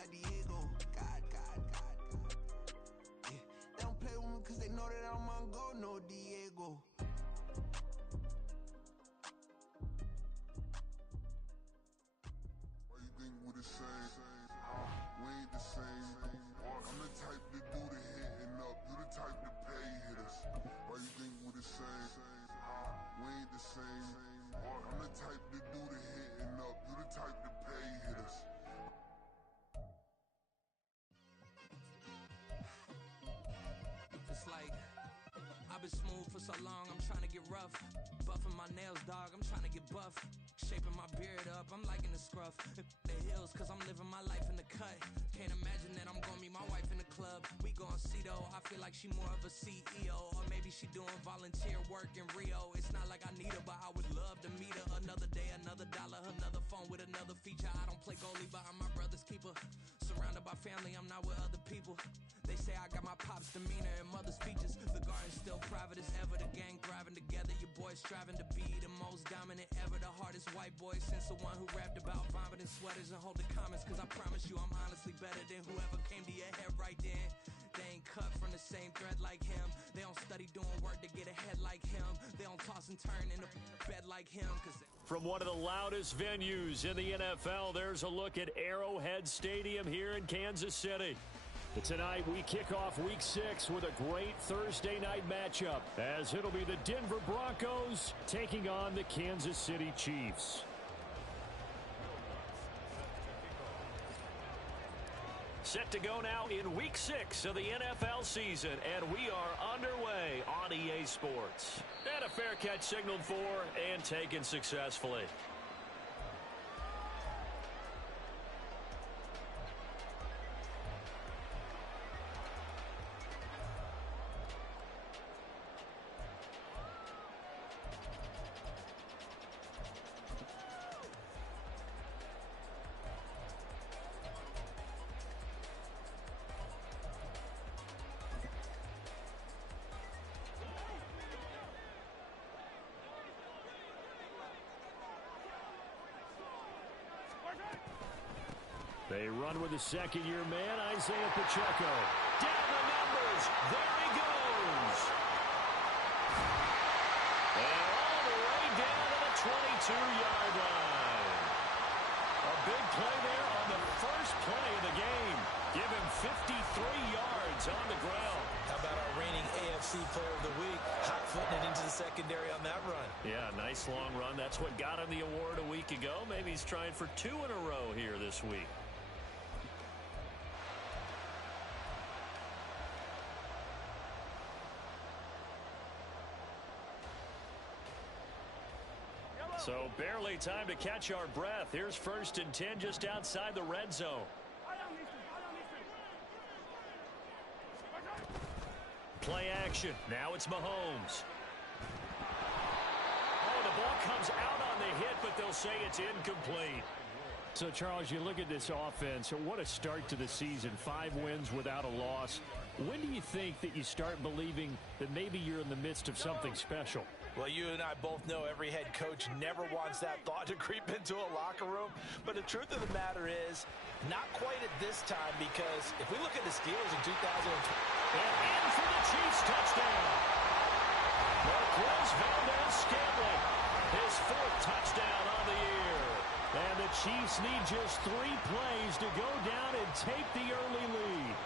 like Diego. God. Yeah. They don't play with me cause they know that I'm on go, no Diego. Why you think we the same? We ain't the same. I'm the type to do the hitting up, you the type to pay hitters. Why you think we the same? We ain't the same. I'm the type to do the hitting up, you the type to pay hitters. It's like I've been smooth for so long, I'm trying to get rough. Buffing my nails, dog, I'm trying to get buff. Shaping my beard up, I'm liking the scruff. The hills, cause I'm living my life in the cut. Can't imagine that I'm gonna meet my wife in the club. We gon' see though, I feel like she more of a CEO. Or maybe she doing volunteer work in Rio. It's not like I need her, but I would love to meet her. Another day, another dollar, another phone with another feature. I don't play goalie, but I'm my brother's keeper. Surrounded by family, I'm not with other people. They say I got my pop's demeanor and mother's features. The garden's still private as ever, the gang thriving together. Your boys striving to be the most dominant ever. The hardest white boy since the one who rapped about vomiting sweaters and hold the comments. Cause I promise you I'm honestly better than whoever came to your head right then. They ain't cut from the same thread like him. They don't study doing work to get ahead like him. They don't toss and turn in a bed like him. From one of the loudest venues in the NFL, there's a look at Arrowhead Stadium here in Kansas City. Tonight, we kick off Week 6 with a great Thursday night matchup, as it'll be the Denver Broncos taking on the Kansas City Chiefs. Set to go now in Week 6 of the NFL season, and we are underway on EA Sports. And a fair catch signaled for and taken successfully. They run with the second-year man, Isaiah Pacheco. Down the numbers. There he goes. And all the way down to the 22-yard line. A big play there on the first play of the game. Give him 53 yards on the ground. How about our reigning AFC Player of the Week? Hot-footing it into the secondary on that run. Yeah, nice long run. That's what got him the award a week ago. Maybe he's trying for 2 in a row here this week. So barely time to catch our breath. Here's 1st and 10 just outside the red zone. Play action. Now it's Mahomes. Oh, the ball comes out on the hit, but they'll say it's incomplete. So, Charles, you look at this offense, what a start to the season. 5 wins without a loss. When do you think that you start believing that maybe you're in the midst of something special? Well, you and I both know every head coach never wants that thought to creep into a locker room. But the truth of the matter is, not quite at this time, because if we look at the Steelers in 2020. And in for the Chiefs touchdown. Marquez Valdez-Scantling, his 4th touchdown on the year. And the Chiefs need just 3 plays to go down and take the early lead.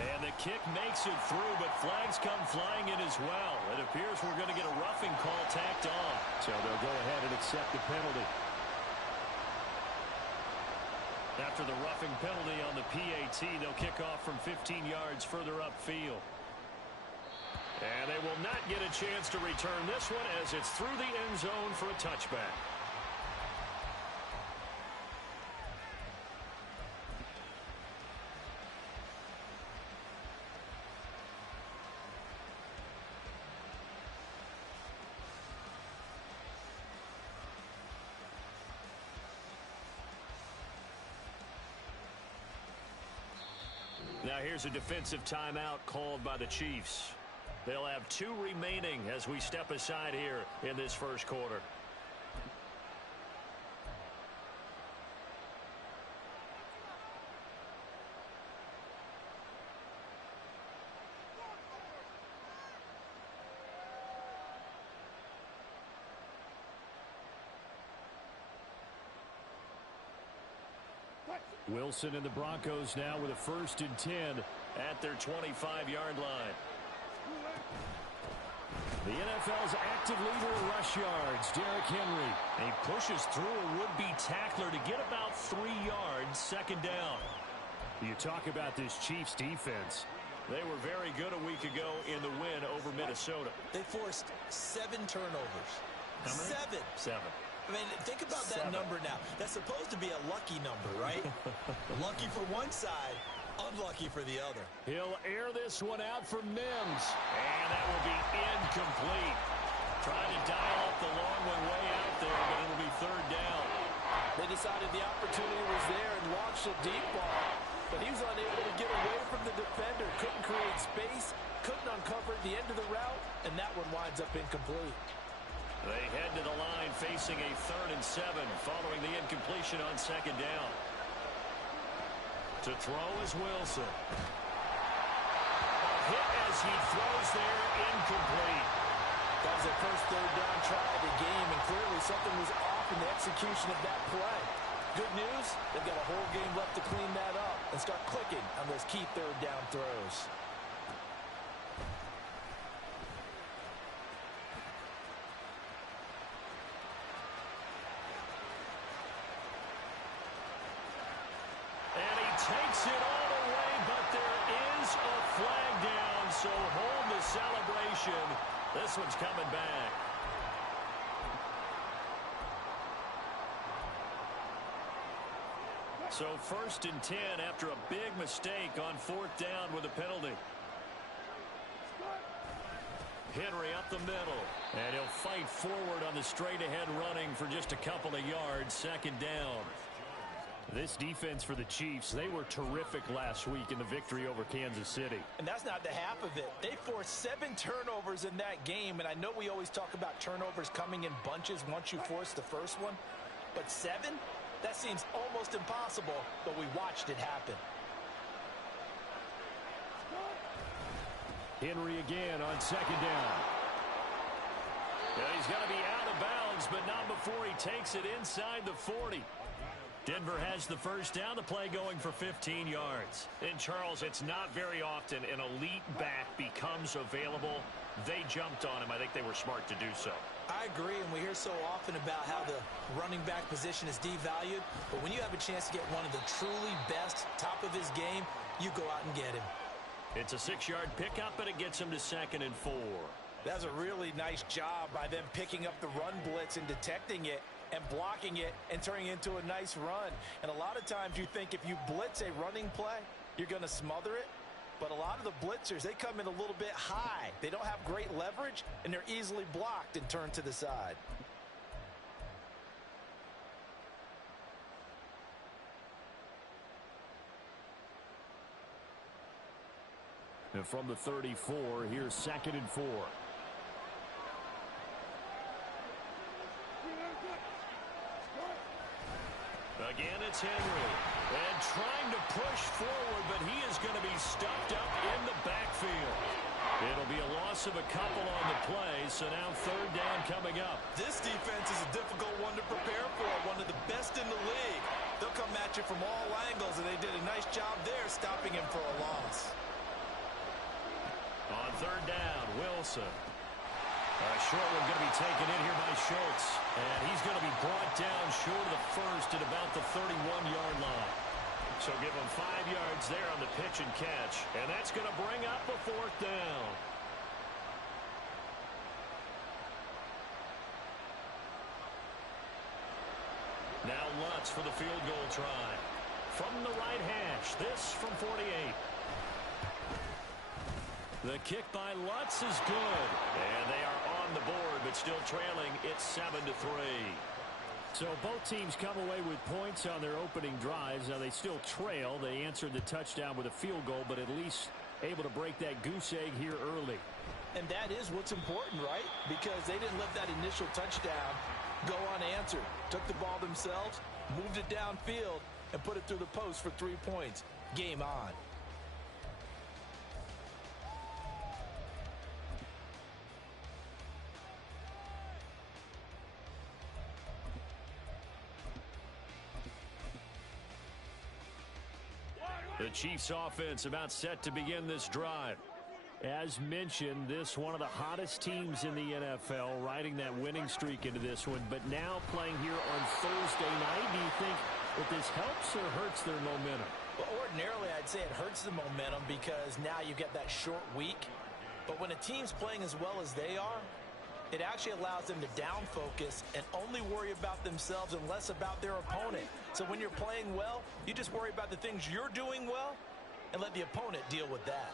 And the kick makes it through, but flags come flying in as well. It appears we're going to get a roughing call tacked on. So they'll go ahead and accept the penalty. After the roughing penalty on the PAT, they'll kick off from 15 yards further upfield. And they will not get a chance to return this one as it's through the end zone for a touchback. Now here's a defensive timeout called by the Chiefs. They'll have 2 remaining as we step aside here in this first quarter. Wilson and the Broncos now with a 1st and 10 at their 25-yard line. The NFL's active leader in rush yards, Derrick Henry. He pushes through a would-be tackler to get about 3 yards, 2nd down. You talk about this Chiefs defense. They were very good a week ago in the win over Minnesota. They forced 7 turnovers. How many? 7. I mean, think about that number now. That's supposed to be a lucky number, right? Lucky for one side, unlucky for the other. He'll air this one out for Mims. And that will be incomplete. Trying to dial up the long one way out there, but it'll be 3rd down. They decided the opportunity was there and launched a deep ball. But he was unable to get away from the defender. Couldn't create space, couldn't uncover the end of the route, and that one winds up incomplete. They head to the line facing a 3rd and 7 following the incompletion on 2nd down. To throw is Wilson. A hit as he throws there, incomplete. That was their first 3rd down try of the game, and clearly something was off in the execution of that play. Good news, they've got a whole game left to clean that up and start clicking on those key 3rd down throws. Takes it all the way, but there is a flag down, so hold the celebration. This one's coming back. So 1st and 10 after a big mistake on 4th down with a penalty. Henry up the middle, and he'll fight forward on the straight-ahead running for just a couple of yards, 2nd down. This defense for the Chiefs, they were terrific last week in the victory over Kansas City. And that's not the half of it. They forced 7 turnovers in that game, and I know we always talk about turnovers coming in bunches once you force the first one. But 7? That seems almost impossible, but we watched it happen. Henry again on 2nd down. Yeah, he's going to be out of bounds, but not before he takes it inside the 40. Denver has the 1st down, the play going for 15 yards. And, Charles, it's not very often an elite back becomes available. They jumped on him. I think they were smart to do so. I agree, and we hear so often about how the running back position is devalued. But when you have a chance to get one of the truly best, top of his game, you go out and get him. It's a 6-yard pickup, and it gets him to 2nd and 4. That's a really nice job by them picking up the run blitz and detecting it and blocking it and turning it into a nice run. And a lot of times you think if you blitz a running play, you're going to smother it. But a lot of the blitzers, they come in a little bit high. They don't have great leverage, and they're easily blocked and turned to the side. And from the 34, here's 2nd and 4. Again, it's Henry. And trying to push forward, but he is going to be stuffed up in the backfield. It'll be a loss of a couple on the play, so now 3rd down coming up. This defense is a difficult one to prepare for, one of the best in the league. They'll come at you from all angles, and they did a nice job there stopping him for a loss. On 3rd down, Wilson. A short one going to be taken in here by Schultz. And he's going to be brought down short of the 1st at about the 31-yard line. So give him 5 yards there on the pitch and catch. And that's going to bring up a 4th down. Now Lutz for the field goal try. From the right hash, this from 48. The kick by Lutz is good. And they are on the board, but still trailing. It's 7-3. So both teams come away with points on their opening drives. Now they still trail. They answered the touchdown with a field goal, but at least able to break that goose egg here early. And that is what's important, right? Because they didn't let that initial touchdown go unanswered. Took the ball themselves, moved it downfield, and put it through the post for 3 points. Game on. The Chiefs offense about set to begin this drive. As mentioned, this one of the hottest teams in the NFL, riding that winning streak into this one, but now playing here on Thursday night. Do you think that this helps or hurts their momentum? Well, ordinarily, I'd say it hurts the momentum because now you get that short week. But when a team's playing as well as they are, it actually allows them to down focus and only worry about themselves and less about their opponent. So when you're playing well, you just worry about the things you're doing well and let the opponent deal with that.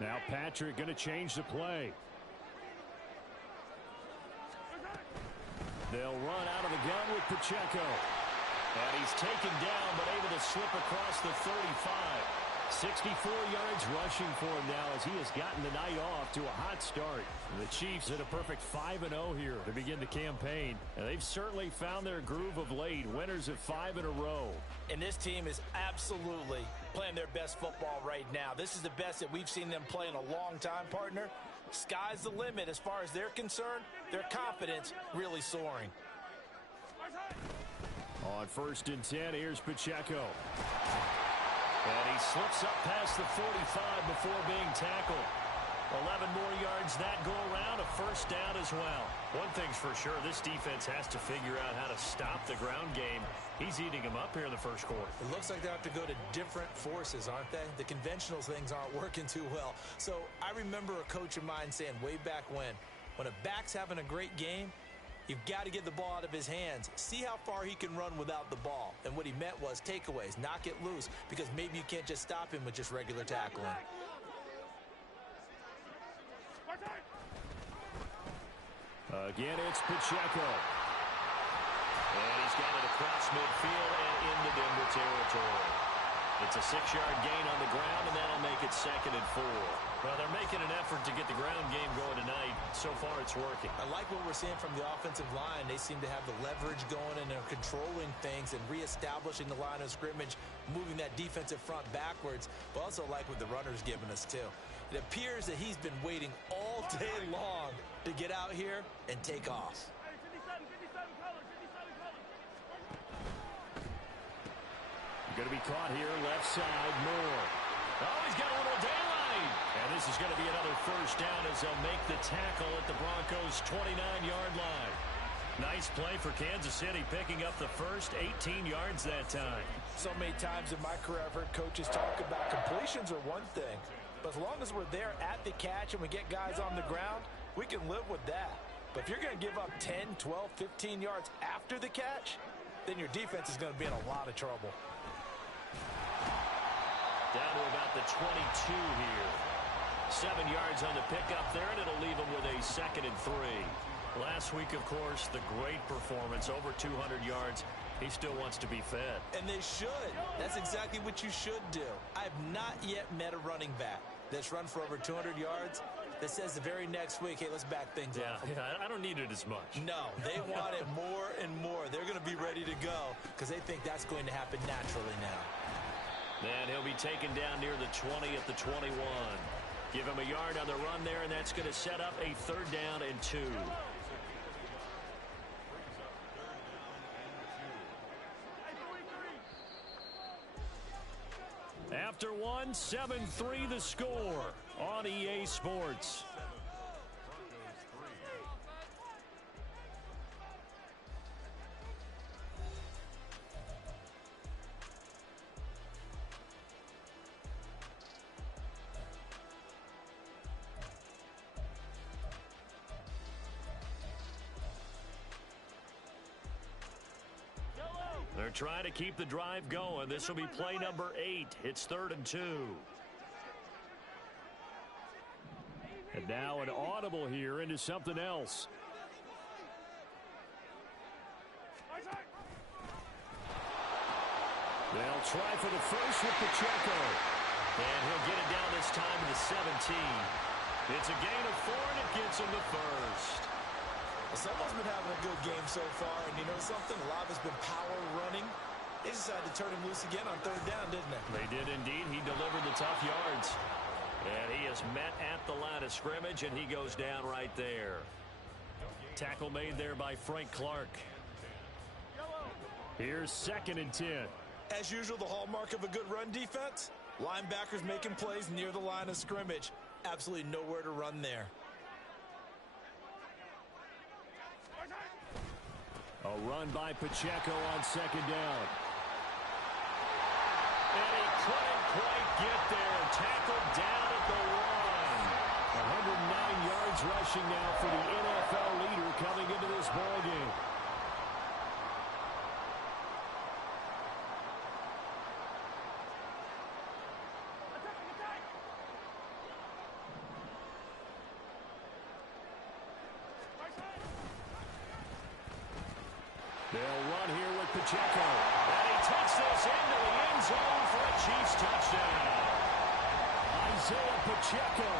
Now Patrick going to change the play. They'll run out of the gun with Pacheco. And he's taken down but able to slip across the 35. 64 yards rushing for him now as he has gotten the night off to a hot start. The Chiefs at a perfect 5-0 here to begin the campaign. And they've certainly found their groove of late. Winners of 5 in a row. And this team is absolutely playing their best football right now. This is the best that we've seen them play in a long time, partner. Sky's the limit as far as they're concerned. Their confidence really soaring. On 1st and 10, here's Pacheco. And he slips up past the 45 before being tackled. 11 more yards that go around, a first down as well. One thing's for sure, this defense has to figure out how to stop the ground game. He's eating them up here in the first quarter. It looks like they have to go to different forces, aren't they? The conventional things aren't working too well. So I remember a coach of mine saying way back when a back's having a great game, you've got to get the ball out of his hands. See how far he can run without the ball. And what he meant was takeaways, knock it loose, because maybe you can't just stop him with just regular tackling. Again, it's Pacheco. And he's got it across midfield and into Denver territory. It's a 6-yard gain on the ground, and that'll make it 2nd and 4. Well, they're making an effort to get the ground game going tonight. So far, it's working. I like what we're seeing from the offensive line. They seem to have the leverage going, and they're controlling things and reestablishing the line of scrimmage, moving that defensive front backwards. But also like what the runner's giving us, too. It appears that he's been waiting all day long to get out here and take off. Going to be caught here, left side, Moore. Oh, he's got a little daylight. And this is going to be another first down as they'll make the tackle at the Broncos' 29-yard line. Nice play for Kansas City, picking up the first 18 yards that time. So many times in my career, I've heard coaches talk about completions are one thing. But as long as we're there at the catch and we get guys on the ground, we can live with that. But if you're going to give up 10, 12, 15 yards after the catch, then your defense is going to be in a lot of trouble. Down to about the 22 here. 7 yards on the pickup there, and it'll leave them with a 2nd and 3. Last week, of course, the great performance, over 200 yards. He still wants to be fed. And they should. That's exactly what you should do. I've not yet met a running back that's run for over 200 yards that says the very next week, hey, let's back things up. Yeah, I don't need it as much. No, they want it more and more. They're going to be ready to go because they think that's going to happen naturally now. And he'll be taken down near the 20 at the 21. Give him a yard on the run there, and that's going to set up a 3rd down and 2. After one, 7-3 the score on EA Sports. They're trying to keep the drive going. This will be play number 8. It's 3rd and 2. And now an audible here into something else. They'll try for the first with Pacheco. And he'll get it down this time to the 17. It's a gain of 4, and it gets him the first. Someone's been having a good game so far, and you know something? A lot of it's been power running. They decided to turn him loose again on 3rd down, didn't they? They did indeed. He delivered the tough yards. And he is met at the line of scrimmage, and he goes down right there. Tackle made there by Frank Clark. Here's 2nd and 10. As usual, the hallmark of a good run defense, linebackers making plays near the line of scrimmage. Absolutely nowhere to run there. A run by Pacheco on 2nd down. And he couldn't quite get there. Tackled down at the 1. 109 yards rushing now for the NFL leader coming into this ballgame. They'll run here with Pacheco. And he takes this into the end zone for a Chiefs touchdown. Isaiah Pacheco,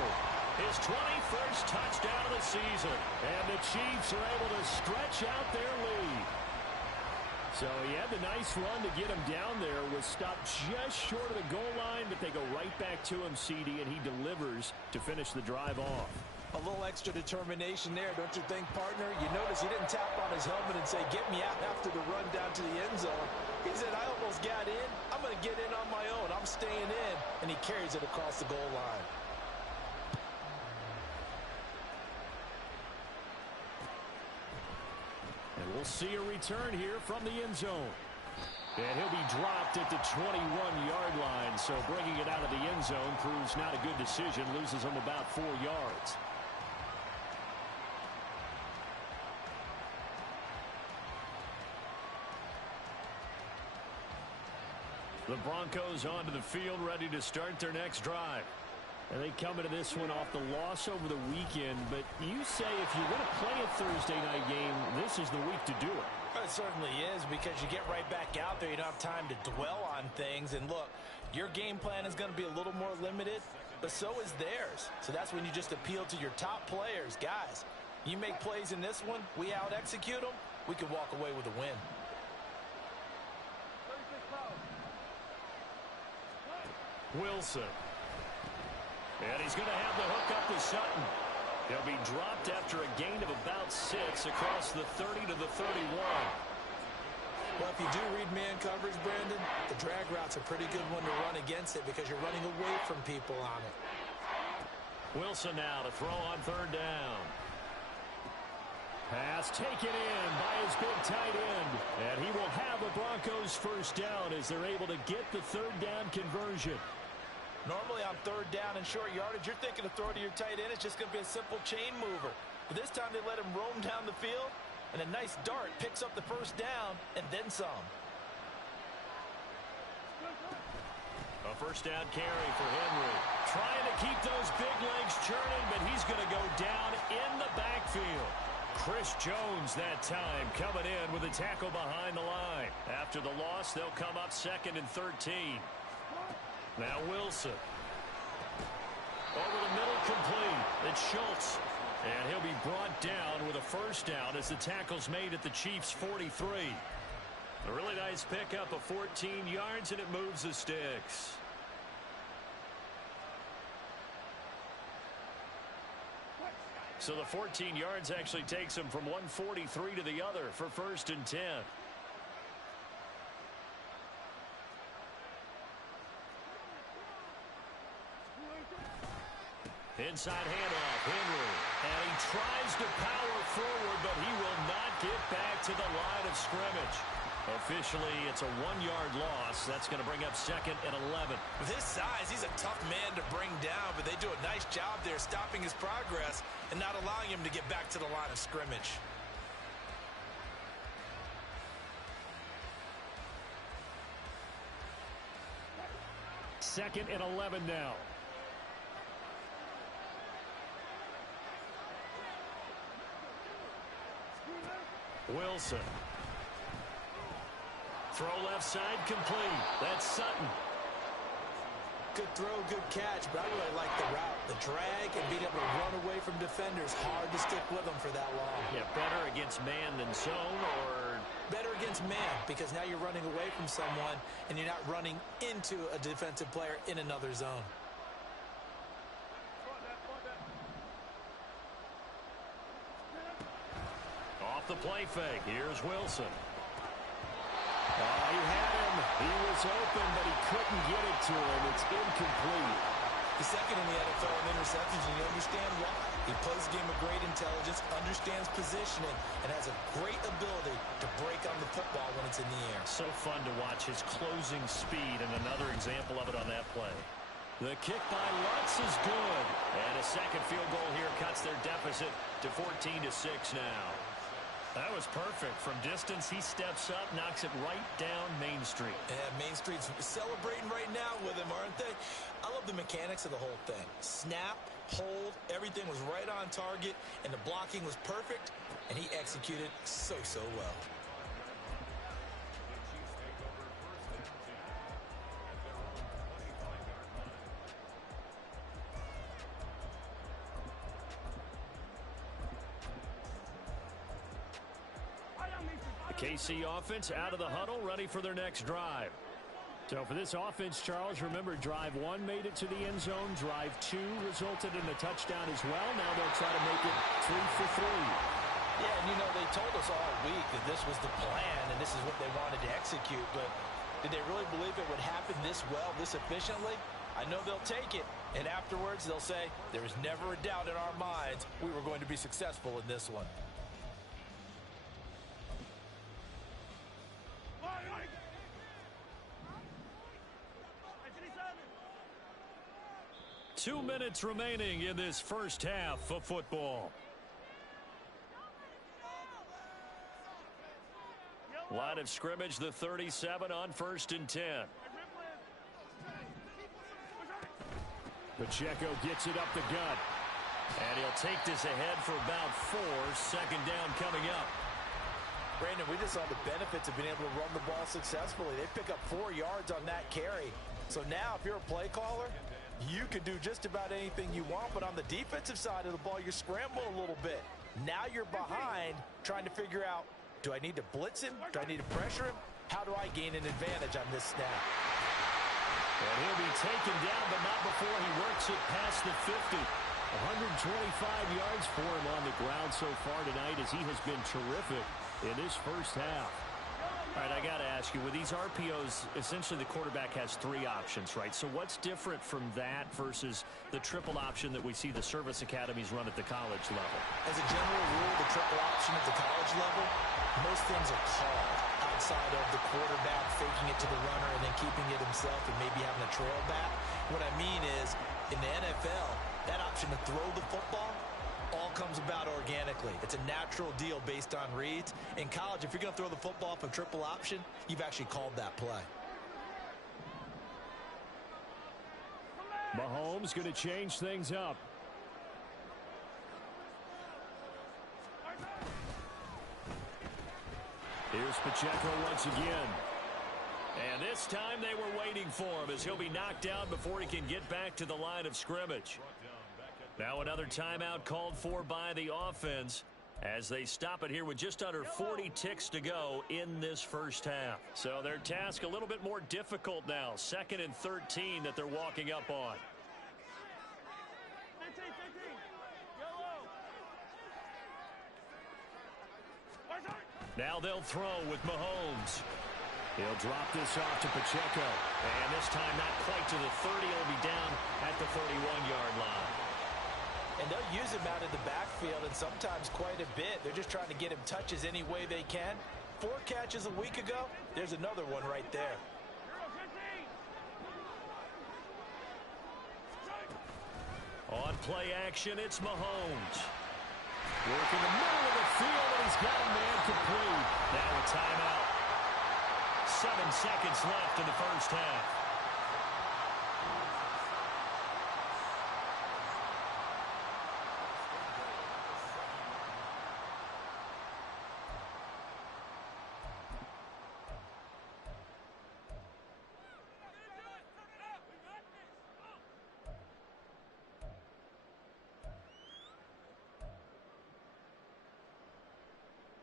his 21st touchdown of the season. And the Chiefs are able to stretch out their lead. So he had the nice run to get him down there. Was stopped just short of the goal line, but they go right back to him, CD, and he delivers to finish the drive off. A little extra determination there, don't you think, partner? You notice he didn't tap on his helmet and say, get me out after the run down to the end zone. He said, I almost got in. I'm going to get in on my own. I'm staying in. And he carries it across the goal line. And we'll see a return here from the end zone. And he'll be dropped at the 21-yard line. So bringing it out of the end zone proves not a good decision. Loses him about 4 yards. The Broncos onto the field, ready to start their next drive. And they come into this one off the loss over the weekend. But you say if you're going to play a Thursday night game, this is the week to do it. It certainly is, because you get right back out there. You don't have time to dwell on things. And look, your game plan is going to be a little more limited, but so is theirs. So that's when you just appeal to your top players. Guys, you make plays in this one, we out-execute them, we can walk away with a win. Wilson. And he's going to have the hook up to Sutton. He'll be dropped after a gain of about 6 across the 30 to the 31. Well, if you do read man coverage, Brandon, the drag route's a pretty good one to run against it because you're running away from people on it. Wilson now to throw on 3rd down. Pass taken in by his big tight end. And he will have a Broncos 1st down as they're able to get the 3rd down conversion. Normally on 3rd down and short yardage, you're thinking to throw to your tight end. It's just going to be a simple chain mover. But this time they let him roam down the field, and a nice dart picks up the 1st down and then some. A 1st down carry for Henry. Trying to keep those big legs churning, but he's going to go down in the backfield. Chris Jones that time coming in with a tackle behind the line. After the loss, they'll come up 2nd and 13. Now Wilson. Over the middle, complete. It's Schultz. And he'll be brought down with a 1st down as the tackle's made at the Chiefs' 43. A really nice pickup of 14 yards, and it moves the sticks. So the 14 yards actually takes him from 143 to the other for 1st and 10. Inside handoff, Henry. And he tries to power forward, but he will not get back to the line of scrimmage. Officially, it's a 1-yard loss. That's going to bring up 2nd and 11. With his size, he's a tough man to bring down, but they do a nice job there stopping his progress and not allowing him to get back to the line of scrimmage. Second and 11 now. Wilson. Throw left side complete. That's Sutton. Good throw, good catch, but I really like the route. The drag and being able to run away from defenders. Hard to stick with them for that long. Yeah, better against man than zone, or? Better against man, because now you're running away from someone and you're not running into a defensive player in another zone. Off the play fake. Here's Wilson. He had him. He was open, but he couldn't get it to him. It's incomplete. He's second in the NFL in interceptions, and you understand why. He plays a game of great intelligence, understands positioning, and has a great ability to break on the football when it's in the air. So fun to watch his closing speed, and another example of it on that play. The kick by Lutz is good. And a second field goal here cuts their deficit to 14-6 now. That was perfect. From distance, he steps up, knocks it right down Main Street. Yeah, Main Street's celebrating right now with him, aren't they? I love the mechanics of the whole thing. Snap, hold, everything was right on target, and the blocking was perfect, and he executed so well. KC offense out of the huddle, ready for their next drive. So for this offense, Charles, remember, drive 1 made it to the end zone. Drive 2 resulted in a touchdown as well. Now they'll try to make it 3 for 3. Yeah, and you know, they told us all week that this was the plan and this is what they wanted to execute. But did they really believe it would happen this well, this efficiently? I know they'll take it, and afterwards they'll say, there was never a doubt in our minds we were going to be successful in this one. 2 minutes remaining in this first half of football. Line of scrimmage, the 37 on 1st and 10. Pacheco gets it up the gut. And he'll take this ahead for about 4. Second down coming up. Brandon, we just saw the benefits of being able to run the ball successfully. They pick up 4 yards on that carry. So now if you're a play caller, you can do just about anything you want, but on the defensive side of the ball, you're scrambling a little bit. Now you're behind trying to figure out, do I need to blitz him? Do I need to pressure him? How do I gain an advantage on this snap? And he'll be taken down, but not before he works it past the 50. 125 yards for him on the ground so far tonight as he has been terrific in this first half. All right, I got to ask you, with these RPOs, essentially the quarterback has 3 options, right? So what's different from that versus the triple option that we see the service academies run at the college level? As a general rule, the triple option at the college level, most things are called outside of the quarterback faking it to the runner and then keeping it himself and maybe having a trail back. What I mean is, in the NFL, that option to throw the football all comes about organically. It's a natural deal based on reads. In college, if you're going to throw the football from triple option, you've actually called that play. Mahomes going to change things up. Here's Pacheco once again. And this time they were waiting for him as he'll be knocked down before he can get back to the line of scrimmage. Now another timeout called for by the offense as they stop it here with just under 40 ticks to go in this first half. So their task a little bit more difficult now. 2nd and 13 that they're walking up on. Now they'll throw with Mahomes. He'll drop this off to Pacheco. And this time not quite to the 30. He'll be down at the 31-yard line. And they'll use him out in the backfield, and sometimes quite a bit. They're just trying to get him touches any way they can. 4 catches a week ago. There's another one right there. On play action, it's Mahomes. Working the middle of the field, and he's got a man complete. Now a timeout. 7 seconds left in the first half.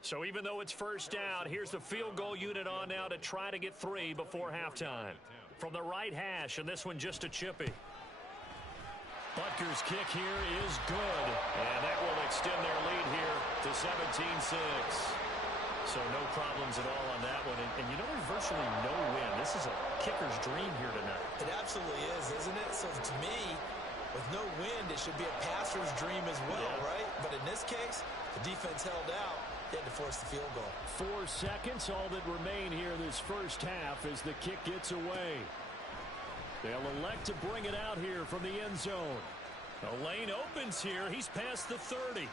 So even though it's first down, here's the field goal unit on now to try to get 3 before halftime. From the right hash, and this one just a chippy. Butker's kick here is good, and that will extend their lead here to 17-6. So no problems at all on that one. And you know, there's virtually no win. This is a kicker's dream here tonight. It absolutely is, isn't it? So to me, with no wind, it should be a passer's dream as well, right? But in this case, the defense held out. They had to force the field goal. 4 seconds, all that remain here this first half as the kick gets away. They'll elect to bring it out here from the end zone. The lane opens here. He's past the 30.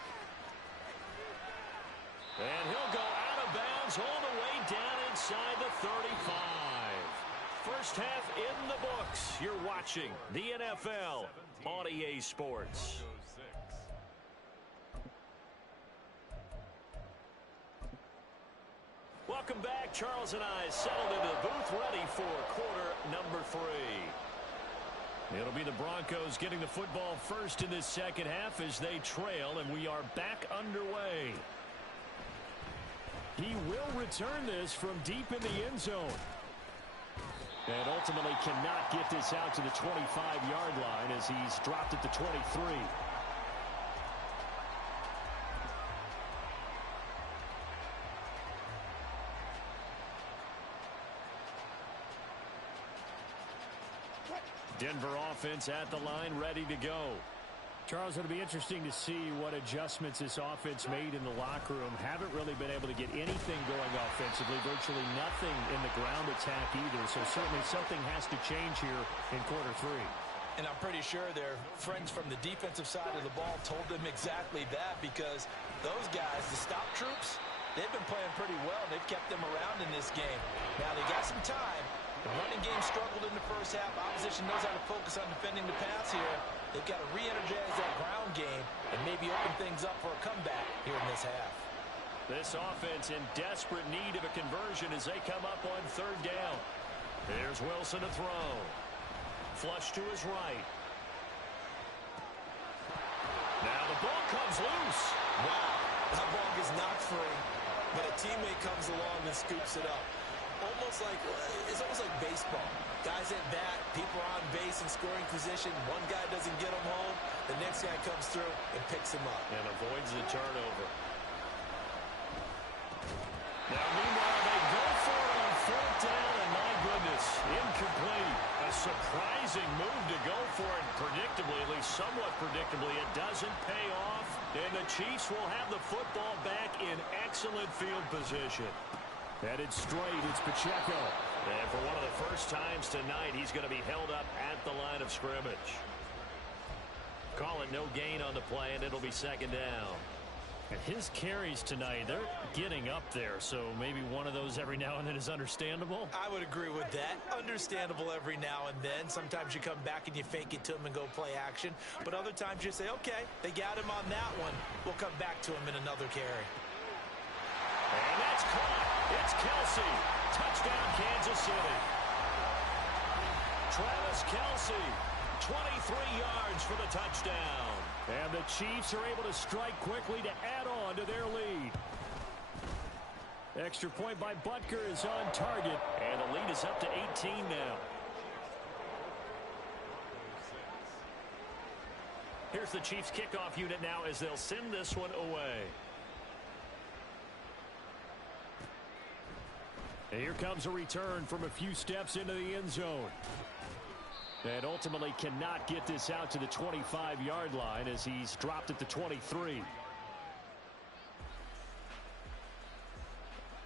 And he'll go out of bounds all the way down inside the 35. First half in the books. You're watching the NFL on EA Sports. Welcome back. Charles and I settled into the booth ready for quarter number 3. It'll be the Broncos getting the football first in this second half as they trail, and we are back underway. He will return this from deep in the end zone. And ultimately cannot get this out to the 25-yard line as he's dropped at the 23. Denver offense at the line, ready to go. Charles, it'll be interesting to see what adjustments this offense made in the locker room. Haven't really been able to get anything going offensively, virtually nothing in the ground attack either. So certainly something has to change here in quarter 3. And I'm pretty sure their friends from the defensive side of the ball told them exactly that, because those guys, the stop troops, they've been playing pretty well. They've kept them around in this game. Now they got some time. The running game struggled in the first half. Opposition knows how to focus on defending the pass here. They've got to re-energize that ground game and maybe open things up for a comeback here in this half. This offense in desperate need of a conversion as they come up on third down. There's Wilson to throw. Flush to his right. Now the ball comes loose. Wow, that ball is knocked free, but a teammate comes along and scoops it up. It's almost like baseball. Guys at bat, people are on base in scoring position. One guy doesn't get him home. The next guy comes through and picks him up. And avoids the turnover. Now, meanwhile, they go for it on fourth down, and my goodness, incomplete. A surprising move to go for it predictably, at least somewhat predictably. It doesn't pay off, and the Chiefs will have the football back in excellent field position. Headed straight, it's Pacheco. And for one of the first times tonight, he's going to be held up at the line of scrimmage. Call it no gain on the play, and it'll be second down. And his carries tonight, they're getting up there, so maybe one of those every now and then is understandable. I would agree with that. Understandable every now and then. Sometimes you come back and you fake it to him and go play action. But other times you say, okay, they got him on that one. We'll come back to him in another carry. And that's caught. It's Kelsey. Touchdown, Kansas City. Travis Kelsey, 23 yards for the touchdown. And the Chiefs are able to strike quickly to add on to their lead. Extra point by Butker is on target. And the lead is up to 18 now. Here's the Chiefs kickoff unit now as they'll send this one away. And here comes a return from a few steps into the end zone. And ultimately cannot get this out to the 25-yard line as he's dropped at the 23.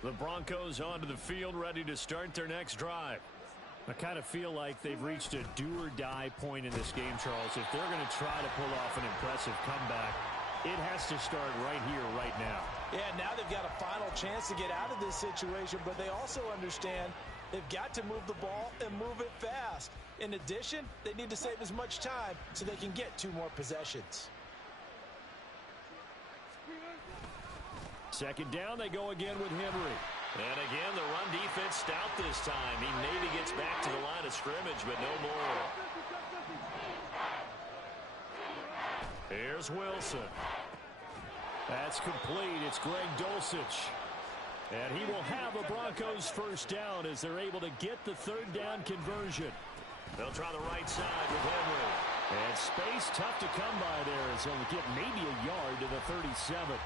The Broncos onto the field, ready to start their next drive. I kind of feel like they've reached a do-or-die point in this game, Charles. If they're going to try to pull off an impressive comeback, it has to start right here, right now. Yeah, now they've got a final chance to get out of this situation, but they also understand they've got to move the ball and move it fast. In addition, they need to save as much time so they can get 2 more possessions. Second down, they go again with Henry. And again, the run defense stout this time. He maybe gets back to the line of scrimmage, but no more. Here's Wilson. That's complete. It's Greg Dulcich. And he will have a Broncos first down as they're able to get the third down conversion. They'll try the right side with Henry. And space tough to come by there as they'll get maybe a yard to the 37.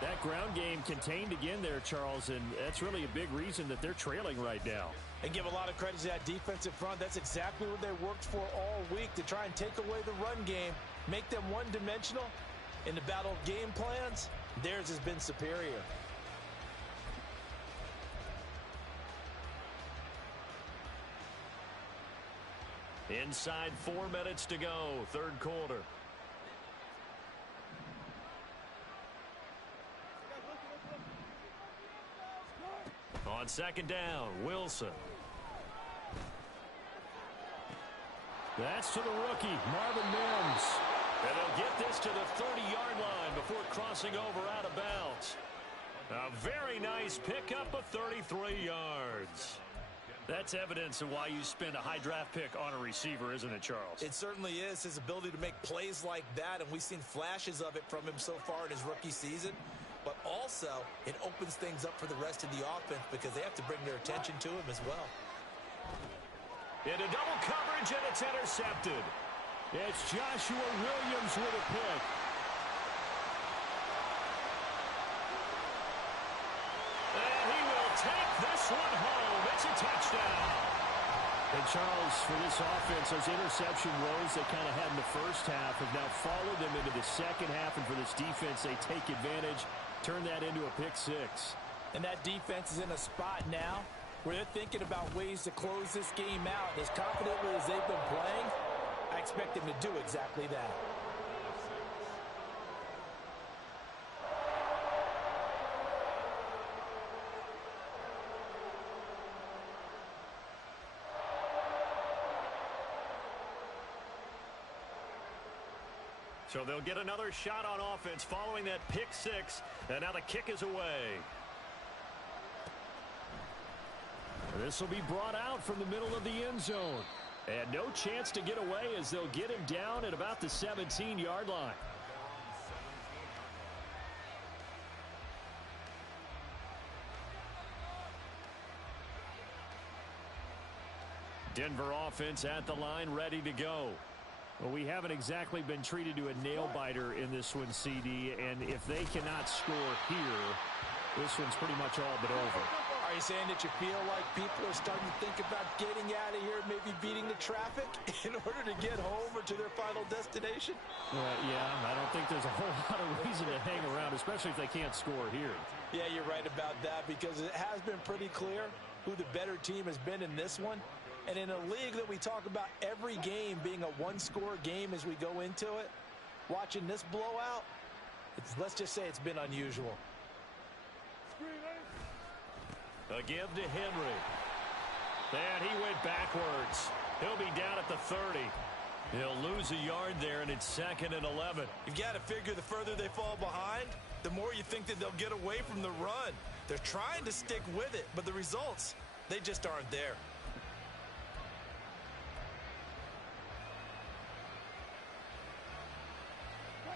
That ground game contained again there, Charles, and that's really a big reason that they're trailing right now. And give a lot of credit to that defensive front. That's exactly what they worked for all week, to try and take away the run game, make them one-dimensional. In the battle of game plans, theirs has been superior. Inside 4 minutes to go, third quarter. On second down, Wilson. That's to the rookie, Marvin Mims. And they'll get this to the 30-yard line before crossing over out of bounds. A very nice pickup of 33 yards. That's evidence of why you spend a high draft pick on a receiver, isn't it, Charles? It certainly is, his ability to make plays like that, and we've seen flashes of it from him so far in his rookie season. But also, it opens things up for the rest of the offense because they have to bring their attention to him as well. Into double coverage, and it's intercepted. It's Joshua Williams with a pick. And he will take this one home. It's a touchdown. And Charles, for this offense, those interception woes they kind of had in the first half have now followed them into the second half. And for this defense, they take advantage, turn that into a pick six. And that defense is in a spot now where they're thinking about ways to close this game out. As confidently as they've been playing, I expect them to do exactly that. So they'll get another shot on offense following that pick six. And now the kick is away. This will be brought out from the middle of the end zone. And no chance to get away as they'll get him down at about the 17-yard line. Denver offense at the line, ready to go. Well, we haven't exactly been treated to a nail-biter in this one, CD, and if they cannot score here, this one's pretty much all but over. Are you saying that you feel like people are starting to think about getting out of here, maybe beating the traffic in order to get home or to their final destination? Yeah, I don't think there's a whole lot of reason to hang around, especially if they can't score here. Yeah, you're right about that because it has been pretty clear who the better team has been in this one. And in a league that we talk about every game being a one-score game as we go into it, watching this blowout, let's just say it's been unusual. A give to Henry. And he went backwards. He'll be down at the 30. He'll lose a yard there, and it's 2nd and 11. You've got to figure the further they fall behind, the more you think that they'll get away from the run. They're trying to stick with it, but the results, they just aren't there.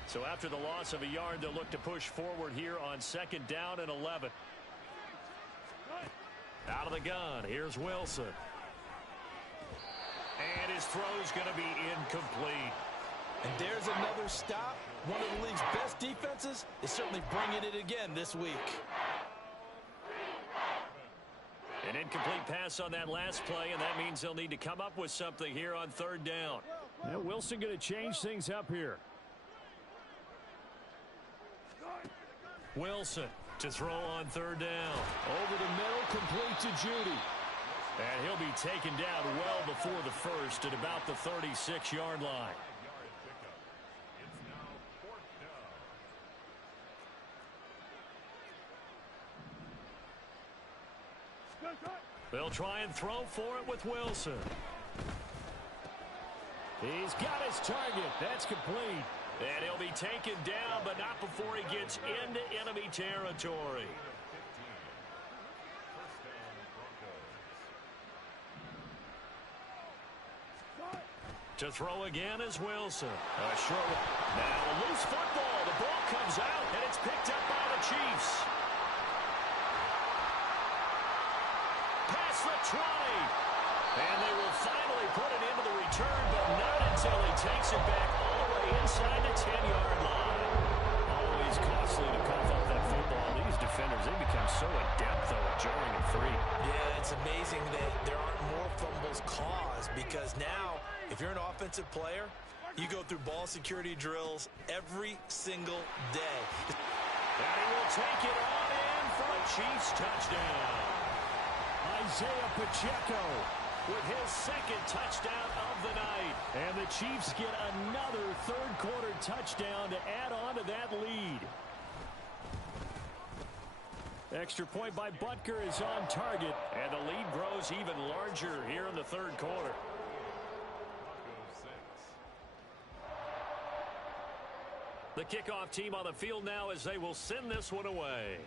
So after the loss of a yard, they'll look to push forward here on 2nd down and 11. Out of the gun, here's Wilson. And his throw's going to be incomplete. And there's another stop. One of the league's best defenses is certainly bringing it again this week. An incomplete pass on that last play, and that means they'll need to come up with something here on 3rd down. Now Wilson going to change things up here. Wilson to throw on 3rd down. Over the middle, complete to Judy. And he'll be taken down well before the first at about the 36-yard line. They'll try and throw for it with Wilson. He's got his target. That's complete. And he'll be taken down, but not before he gets into enemy territory. To throw again is Wilson. Now a loose football. The ball comes out, and it's picked up by the Chiefs. Past the 20. And they will finally put it into the return, but not until he takes it back all the way inside the 10-yard line. Always costly to cough up that jarring and free. Yeah, it's amazing that there aren't more fumbles caused because now, if you're an offensive player, you go through ball security drills every single day. And he will take it on in for a Chiefs touchdown. Isaiah Pacheco with his second touchdown of the night. And the Chiefs get another third-quarter touchdown to add on to that lead. Extra point by Butker is on target. And the lead grows even larger here in the third quarter. The kickoff team on the field now as they will send this one away.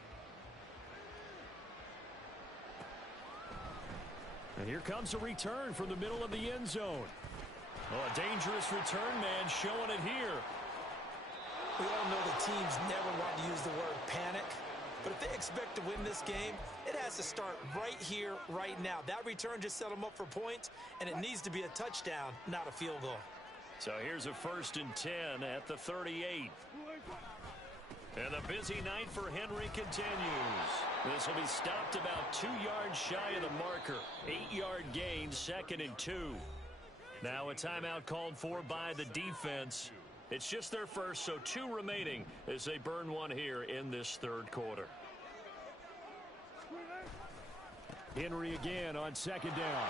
And here comes a return from the middle of the end zone. Oh, a dangerous return man showing it here. We all know the teams never want to use the word panic. But if they expect to win this game, it has to start right here, right now. That return just set them up for points, and it needs to be a touchdown, not a field goal. So here's a 1st and 10 at the 38. And the busy night for Henry continues. This will be stopped about 2 yards shy of the marker. 8-yard gain, 2nd and 2. Now a timeout called for by the defense. It's just their first, so 2 remaining as they burn one here in this third quarter. Henry again on 2nd down.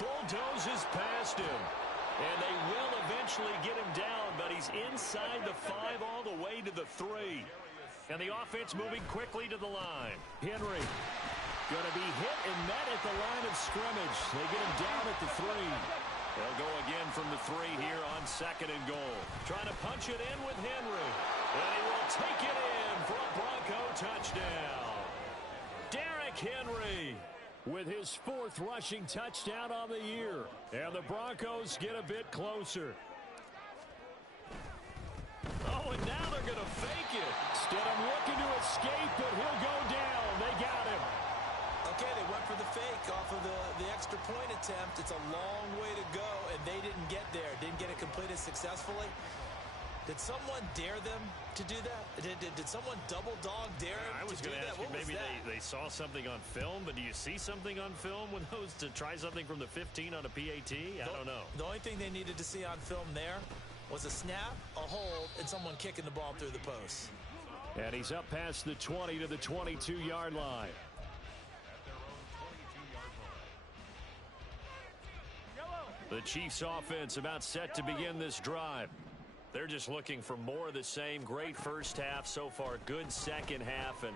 Bulldozes past him. And they will eventually get him down, but he's inside the 5 all the way to the 3. And the offense moving quickly to the line. Henry going to be hit and met at the line of scrimmage. They get him down at the 3. They'll go again from the 3 here on 2nd and goal. Trying to punch it in with Henry. And he will take it in for a Bronco touchdown. Derrick Henry with his 4th rushing touchdown on the year. And the Broncos get a bit closer. Oh, and now they're going to fake it. Stidham looking to escape, but he'll go down. They got him. Okay, they went for the fake off of the extra point attempt. It's a long way to go, and they didn't get there. Didn't get it completed successfully. Did someone dare them to do that? Did someone double dog dare them I was to do going to that? ask you, maybe they saw something on film, but do you see something on film with those to try something from the 15 on a PAT? I don't know. The only thing they needed to see on film there was a snap, a hold, and someone kicking the ball through the post. And he's up past the 20 to the 22-yard line. The Chiefs offense about set to begin this drive. They're just looking for more of the same. Great first half so far. Good second half. And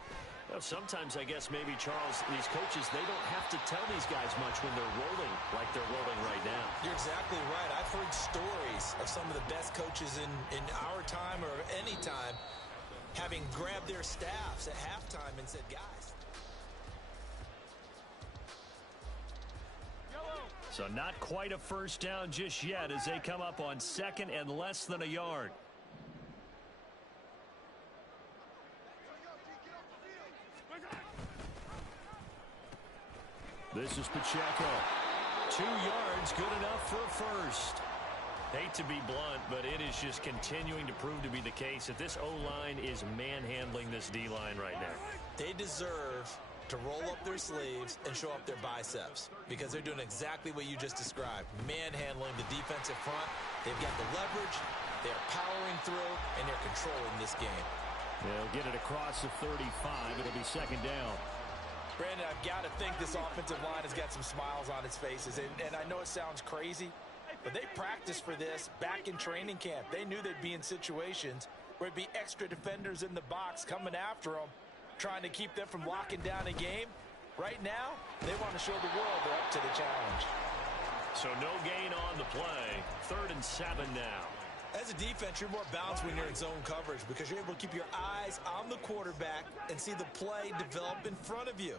you know, sometimes I guess maybe, Charles, these coaches, they don't have to tell these guys much when they're rolling like they're rolling right now. You're exactly right. I've heard stories of some of the best coaches in our time or any time having grabbed their staffs at halftime and said, guys. So not quite a first down just yet as they come up on 2nd and less than a yard. This is Pacheco. 2 yards, good enough for a first. Hate to be blunt, but it is just continuing to prove to be the case that this O-line is manhandling this D-line right now. They deserve to roll up their sleeves and show up their biceps because they're doing exactly what you just described, manhandling the defensive front. They've got the leverage, they're powering through, and they're controlling this game. They'll get it across the 35. It'll be 2nd down. Brandon, I've got to think this offensive line has got some smiles on its faces, and I know it sounds crazy, but they practiced for this back in training camp. They knew they'd be in situations where it'd be extra defenders in the box coming after them, trying to keep them from locking down a game. Right now, they want to show the world they're up to the challenge. So no gain on the play. 3rd and 7 now. As a defense, you're more balanced when you're in zone coverage because you're able to keep your eyes on the quarterback and see the play develop in front of you.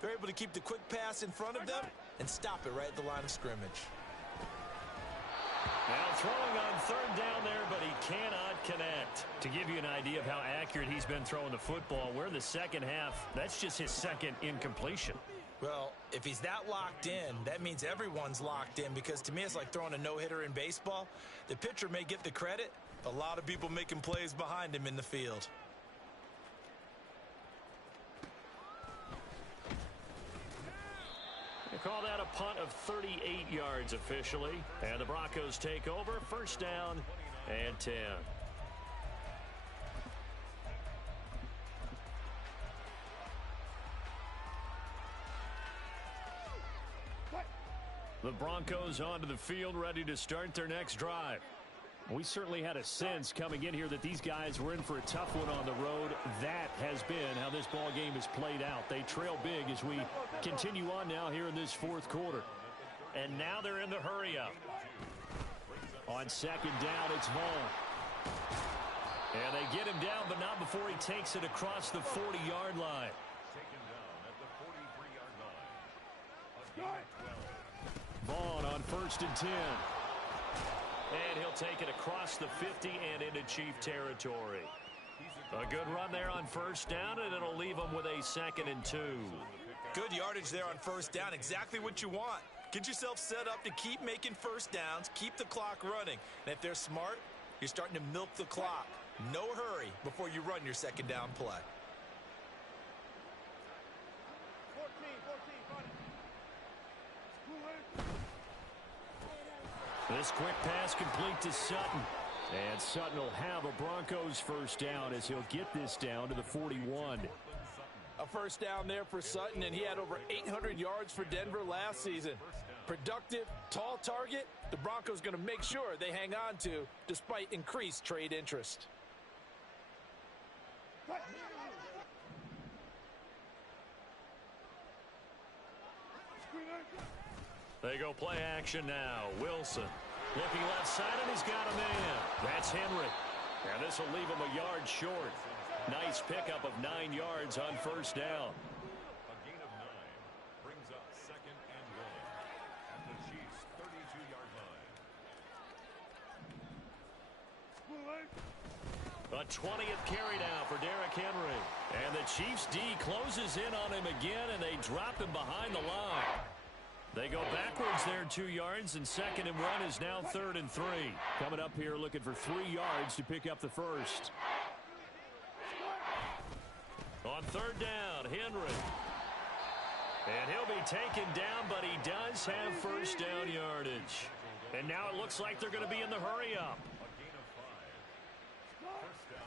They're able to keep the quick pass in front of them and stop it right at the line of scrimmage. Now throwing on 3rd down there, but he cannot connect. To give you an idea of how accurate he's been throwing the football, we're in the second half. That's just his 2nd incompletion. Well, if he's that locked in, that means everyone's locked in because to me it's like throwing a no-hitter in baseball. The pitcher may get the credit, a lot of people making plays behind him in the field. They call that a punt of 38 yards officially. And the Broncos take over. First down and 10. The Broncos onto the field, ready to start their next drive. We certainly had a sense coming in here that these guys were in for a tough one on the road. That has been how this ball game has played out. They trail big as we continue on now here in this fourth quarter. And now they're in the hurry-up. On second down, it's Vaughn. And they get him down, but not before he takes it across the 40-yard line. Vaughn on first and 10. And he'll take it across the 50 and into Chief territory. A good run there on first down, and it'll leave them with a 2nd and 2. Good yardage there on first down. Exactly what you want. Get yourself set up to keep making first downs, keep the clock running. And if they're smart, you're starting to milk the clock. No hurry before you run your second down play. This quick pass complete to Sutton. And Sutton will have a Broncos first down as he'll get this down to the 41. A first down there for Sutton, and he had over 800 yards for Denver last season. Productive, tall target, the Broncos going to make sure they hang on to despite increased trade interest. They go play action now. Wilson looking left side, and he's got a man. That's Henry. And this will leave him a yard short. Nice pickup of 9 yards on first down. A gain of 9 brings up 2nd and 1 at the Chiefs' 32-yard line. A 20th carry now for Derrick Henry. And the Chiefs D closes in on him again, and they drop him behind the line. They go backwards there 2 yards, and 2nd and 1 is now 3rd and 3. Coming up here looking for 3 yards to pick up the first. On third down, Henry. And he'll be taken down, but he does have first down yardage. And now it looks like they're going to be in the hurry-up.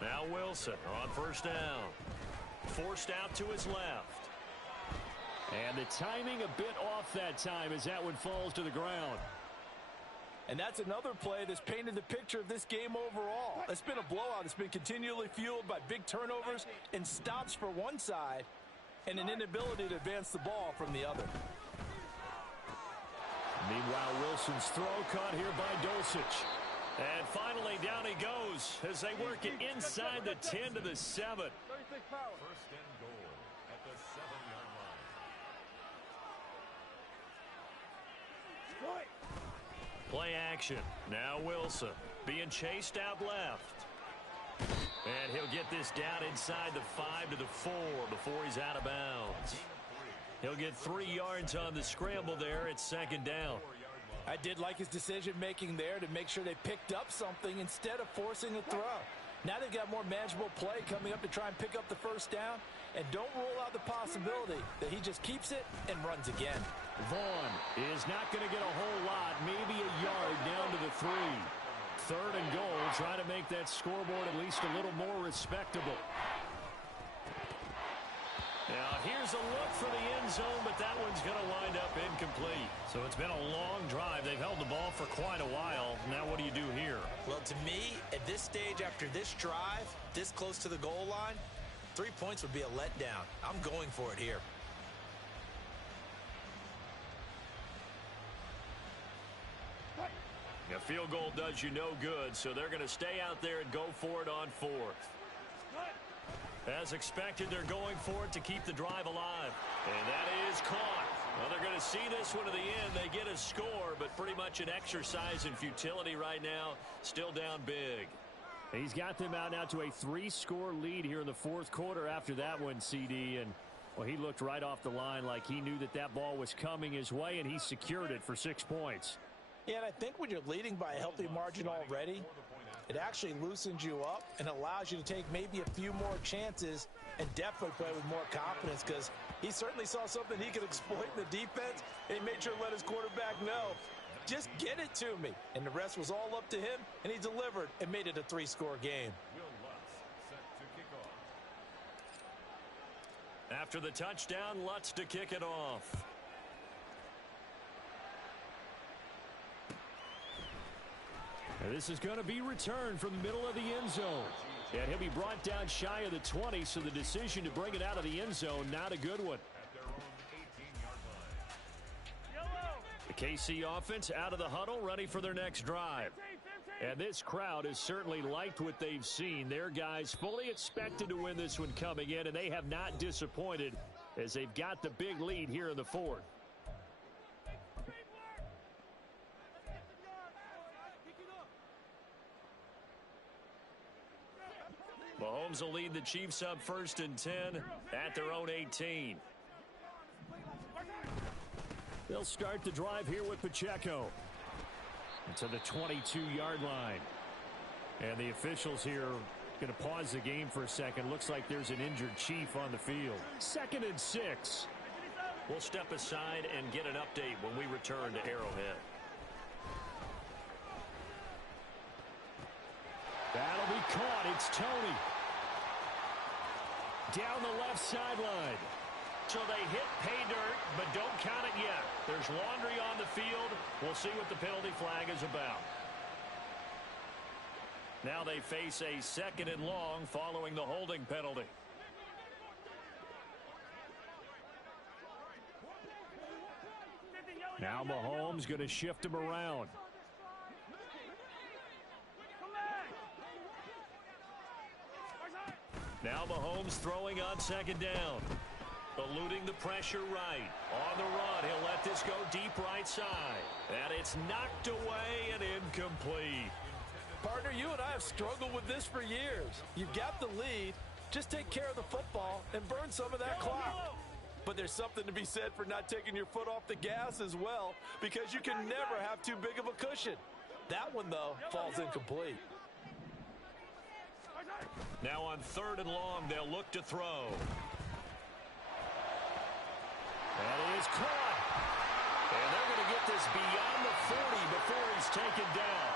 Now Wilson on first down. Forced out to his left. And the timing a bit off that time as that one falls to the ground. And that's another play that's painted the picture of this game overall. It's been a blowout. It's been continually fueled by big turnovers and stops for one side and an inability to advance the ball from the other. Meanwhile, Wilson's throw caught here by Dulcich. And finally down he goes as they work it inside the 10 to the 7. First and goal at the 7-yard line. Play action. Now Wilson being chased out left. And he'll get this down inside the 5 to the 4 before he's out of bounds. He'll get 3 yards on the scramble there at 2nd down. I did like his decision-making there to make sure they picked up something instead of forcing a throw. Now they've got more manageable play coming up to try and pick up the first down. And don't rule out the possibility that he just keeps it and runs again. Vaughn is not going to get a whole lot, maybe a yard down to the 3. 3rd and goal, try to make that scoreboard at least a little more respectable. Now here's a look for the end zone, but that one's going to wind up incomplete. So it's been a long drive. They've held the ball for quite a while. Now what do you do here? Well, to me, at this stage after this drive, this close to the goal line, 3 points would be a letdown. I'm going for it here. A field goal does you no good, so they're going to stay out there and go for it on 4th. As expected, they're going for it to keep the drive alive. And that is caught. Well, they're going to see this one to the end. They get a score, but pretty much an exercise in futility right now. Still down big. He's got them out now to a 3-score lead here in the 4th quarter after that one, CD. And, well, he looked right off the line like he knew that that ball was coming his way, and he secured it for 6 points. Yeah, and I think when you're leading by a healthy margin already, It actually loosens you up and allows you to take maybe a few more chances and definitely play with more confidence, because he certainly saw something he could exploit in the defense, and he made sure to let his quarterback know, just get it to me. And the rest was all up to him, and he delivered and made it a 3-score game. After the touchdown, Lutz to kick it off. And this is going to be returned from the middle of the end zone. And he'll be brought down shy of the 20, so the decision to bring it out of the end zone, not a good one. The KC offense out of the huddle, ready for their next drive. And this crowd has certainly liked what they've seen. Their guys fully expected to win this one coming in, and they have not disappointed as they've got the big lead here in the fourth. Mahomes will lead the Chiefs up 1st and 10 at their own 18. They'll start the drive here with Pacheco to the 22-yard line. And the officials here going to pause the game for a second. Looks like there's an injured Chief on the field. 2nd and 6. We'll step aside and get an update when we return to Arrowhead. That'll be caught. It's Tony. Down the left sideline. So they hit pay dirt, but don't count it yet. There's laundry on the field. We'll see what the penalty flag is about. Now they face a 2nd and long following the holding penalty. Now Mahomes going to shift him around. Now Mahomes throwing on 2nd down. Eluding the pressure right. On the run, he'll let this go deep right side. And it's knocked away and incomplete. Partner, you and I have struggled with this for years. You've got the lead. Just take care of the football and burn some of that clock. But there's something to be said for not taking your foot off the gas as well, because you can never have too big of a cushion. That one, though, falls incomplete. Now on 3rd and long, they'll look to throw. That is caught. And they're going to get this beyond the 40 before he's taken down.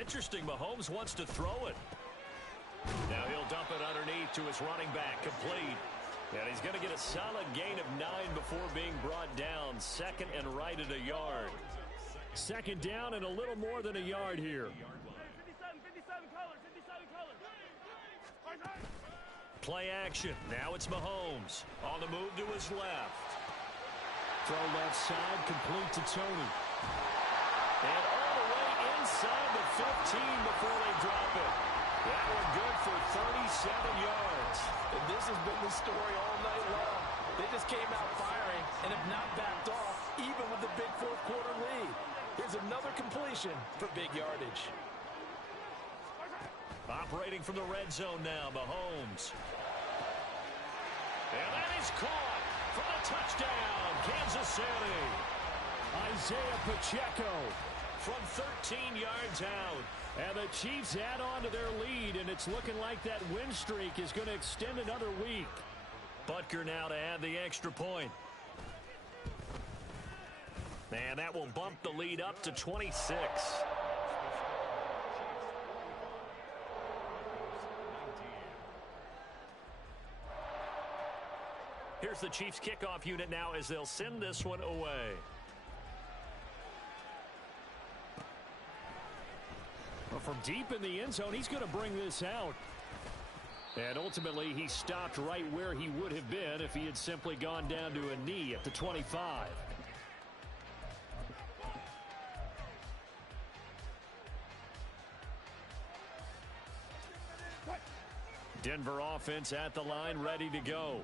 Interesting, Mahomes wants to throw it. Now he'll dump it underneath to his running back, complete. And he's going to get a solid gain of 9 before being brought down. 2nd and right at a yard. 2nd down and a little more than a yard here. Play action. Now it's Mahomes. On the move to his left. Throw left side, complete to Tony. And all the way inside the 15 before they drop it. That one good for 37 yards. And this has been the story all night long. They just came out firing and have not backed off, even with the big 4th quarter lead. Here's another completion for big yardage. Operating from the red zone now, Mahomes. And that is caught for the touchdown, Kansas City. Isaiah Pacheco from 13 yards out. And the Chiefs add on to their lead, and it's looking like that win streak is going to extend another week. Butker now to add the extra point. And that will bump the lead up to 26. Here's the Chiefs kickoff unit now as they'll send this one away. Well, from deep in the end zone, he's going to bring this out. And ultimately, he stopped right where he would have been if he had simply gone down to a knee at the 25. Denver offense at the line, ready to go.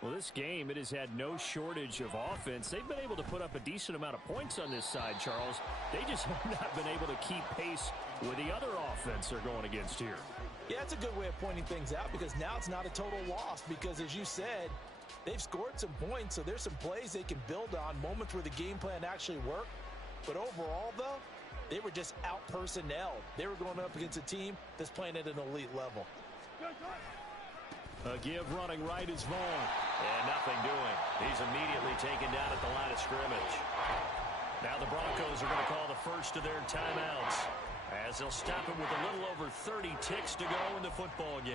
Well, this game, it has had no shortage of offense. They've been able to put up a decent amount of points on this side, Charles. They just have not been able to keep pace with the other offense they're going against here. Yeah, it's a good way of pointing things out because now it's not a total loss because, as you said, they've scored some points, so there's some plays they can build on, moments where the game plan actually worked. But overall, though, they were just out-personnelled. They were going up against a team that's playing at an elite level. A give running right is Vaughn. And nothing doing. He's immediately taken down at the line of scrimmage. Now the Broncos are going to call the first of their timeouts as they'll stop him with a little over 30 ticks to go in the football game.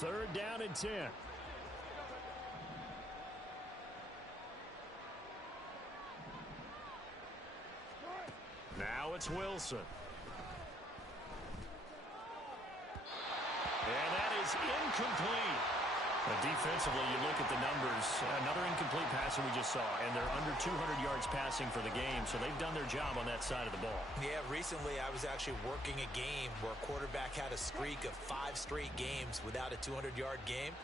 3rd down and 10. Now it's Wilson. And that is incomplete. But defensively, you look at the numbers. Another incomplete passer we just saw, and they're under 200 yards passing for the game, so they've done their job on that side of the ball. Yeah, recently I was actually working a game where a quarterback had a streak of 5 straight games without a 200-yard game,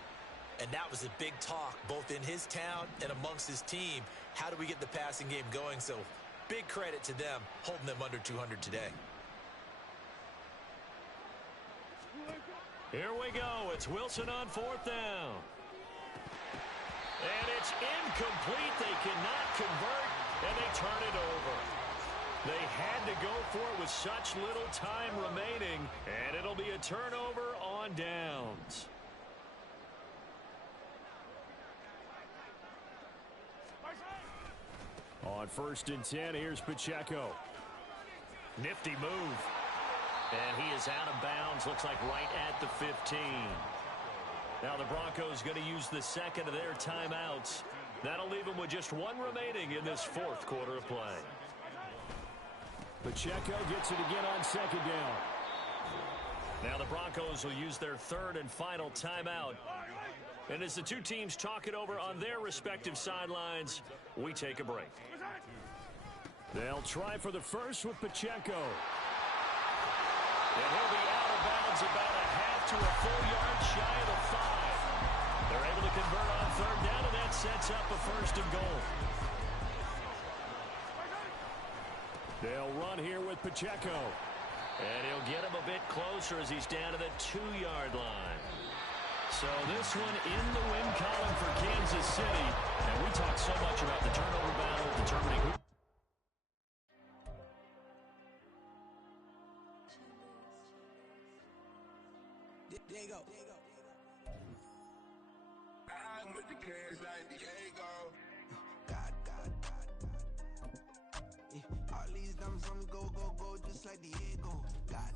and that was a big talk both in his town and amongst his team. How do we get the passing game going? So big credit to them holding them under 200 today. Here we go. It's Wilson on 4th down. And it's incomplete. They cannot convert, and they turn it over. They had to go for it with such little time remaining, and it'll be a turnover on downs. On 1st and 10, here's Pacheco. Nifty move. And he is out of bounds, looks like right at the 15. Now the Broncos going to use the second of their timeouts. That'll leave them with just 1 remaining in this 4th quarter of play. Pacheco gets it again on 2nd down. Now the Broncos will use their 3rd and final timeout. And as the two teams talk it over on their respective sidelines, we take a break. They'll try for the first with Pacheco. And he'll be out of bounds about a half to a full yard shy of the 5. They're able to convert on 3rd down, and that sets up a 1st and goal. They'll run here with Pacheco. And he'll get him a bit closer as he's down to the 2-yard line. So this one in the win column for Kansas City. And we talk so much about the turnover battle, determining who. There you go. I'm with the cash like Diego. God. Yeah, all these dumps on go, just like Diego. God.